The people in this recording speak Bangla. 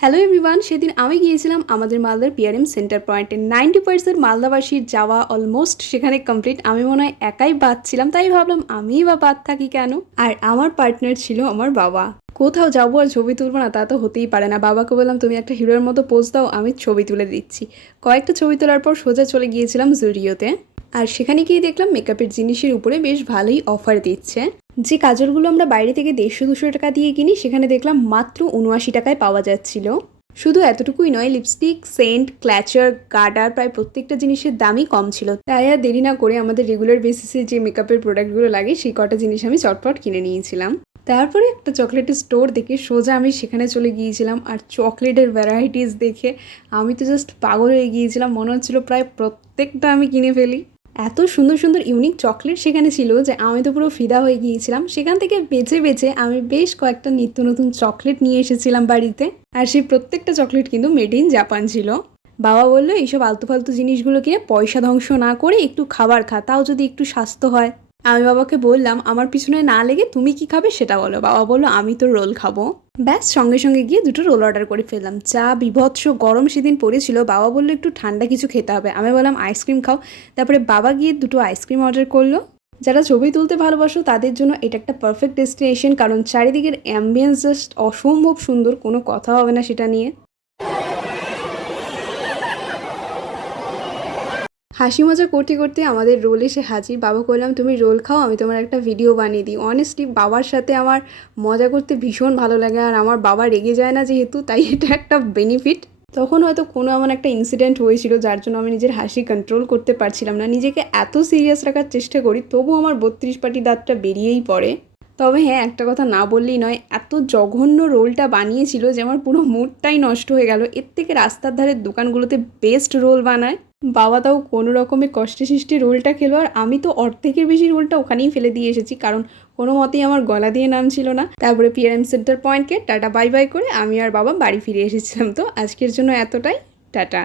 হ্যালো এভরিওয়ান, সেদিন আমি গিয়েছিলাম আমাদের মালদার পিআরএম সেন্টার পয়েন্টে। 90% মালদাবাসীর যাওয়া অলমোস্ট সেখানে কমপ্লিট। আমি মনে হয় একাই বাদ ছিলাম, তাই ভাবলাম আমিই বা বাদ থাকি কেন। আর আমার পার্টনার ছিল আমার বাবা। কোথাও যাবো আর ছবি তুলবো না তা তো হতেই পারে না। বাবাকে বললাম তুমি একটা হিরোর মতো পোজ দাও, আমি ছবি তুলে দিচ্ছি। কয়েকটা ছবি তোলার পর সোজা চলে গিয়েছিলাম জুডিওতে। আর সেখানে গিয়ে দেখলাম মেকআপের জিনিসের উপরে বেশ ভালোই অফার দিচ্ছে। যে কাজলগুলো আমরা বাইরে থেকে 150-200 টাকা দিয়ে কিনি, সেখানে দেখলাম মাত্র 79 টাকায় পাওয়া যাচ্ছিল। শুধু এতটুকুই নয়, লিপস্টিক, সেন্ট, ক্ল্যাচার, গার্ডার প্রায় প্রত্যেকটা জিনিসের দামই কম ছিল। তাই আর দেরি না করে আমাদের রেগুলার বেসিসে যে মেকআপের প্রোডাক্টগুলো লাগে সেই কটা জিনিস আমি চটপট কিনে নিয়েছিলাম। তারপরে একটা চকলেটের স্টোর দেখে সোজা আমি সেখানে চলে গিয়েছিলাম। আর চকলেটের ভ্যারাইটিস দেখে আমি তো জাস্ট পাগল হয়ে গিয়েছিলাম, মনে হচ্ছিল প্রায় প্রত্যেকটা আমি কিনে ফেলি। এত সুন্দর সুন্দর ইউনিক চকলেট সেখানে ছিল যে আমি তো পুরো ফিদা হয়ে গিয়েছিলাম। সেখান থেকে বেছে বেছে আমি বেশ কয়েকটা নিত্য নতুন চকলেট নিয়ে এসেছিলাম বাড়িতে। আর সেই প্রত্যেকটা চকলেট কিন্তু মেড ইন জাপান ছিল। বাবা বললো এইসব আলতু ফালতু জিনিসগুলো কিনে পয়সা ধ্বংস না করে একটু খাবার খা, তাও যদি একটু স্বাস্থ্য হয়। আমি বাবাকে বললাম আমার পিছনে না লেগে তুমি কি খাবে সেটা বলো। বাবা বললো আমি তো রোল খাবো। ব্যাস, সঙ্গে সঙ্গে গিয়ে দুটো রোল অর্ডার করে ফেললাম। যা বিভৎস গরম সেদিন পড়েছিল, বাবা বললো একটু ঠান্ডা কিছু খেতে হবে। আমি বললাম আইসক্রিম খাও। তারপরে বাবা গিয়ে দুটো আইসক্রিম অর্ডার করলো। যারা ছবি তুলতে ভালোবাসো তাদের জন্য এটা একটা পারফেক্ট ডেস্টিনেশন, কারণ চারিদিকের অ্যাম্বিয়েন্স জাস্ট অসম্ভব সুন্দর, কোনো কথা হবে না সেটা নিয়ে। হাসি মজা করতে করতে আমাদের রোল এসে হাজির। বাবা বললাম তুমি রোল খাও, আমি তোমার একটা ভিডিও বানিয়ে দিই। অনেস্টলি বাবার সাথে আমার মজা করতে ভীষণ ভালো লাগে, আর আমার বাবা রেগে যায় না যেহেতু, তাই এটা একটা বেনিফিট। তখন হয়তো কোনো এমন একটা ইনসিডেন্ট হয়েছিল যার জন্য আমি নিজের হাসি কন্ট্রোল করতে পারছিলাম না। নিজেকে এত সিরিয়াস রাখার চেষ্টা করি, তবু আমার 32 পাটি দাঁতটা বেরিয়েই পড়ে। তবে হ্যাঁ, একটা কথা না বললেই নয়, এত জঘন্য রোলটা বানিয়েছিল যে আমার পুরো মুডটাই নষ্ট হয়ে গেল। এর থেকে রাস্তার ধারের দোকানগুলোতে বেস্ট রোল বানায়। বাবা তাও কোনো রকমে কষ্টে সৃষ্টি রোলটা খেলো, আর আমি তো অর্ধেকের বেশি রোলটা ওখানেই ফেলে দিয়ে এসেছি, কারণ কোনো মতেই আমার গলা দিয়ে নামছিল না। তারপরে পিআরএম সেন্টার পয়েন্টকে টাটা বাই বাই করে আমি আর বাবা বাড়ি ফিরে এসেছিলাম। তো আজকের জন্য এতটাই, টাটা।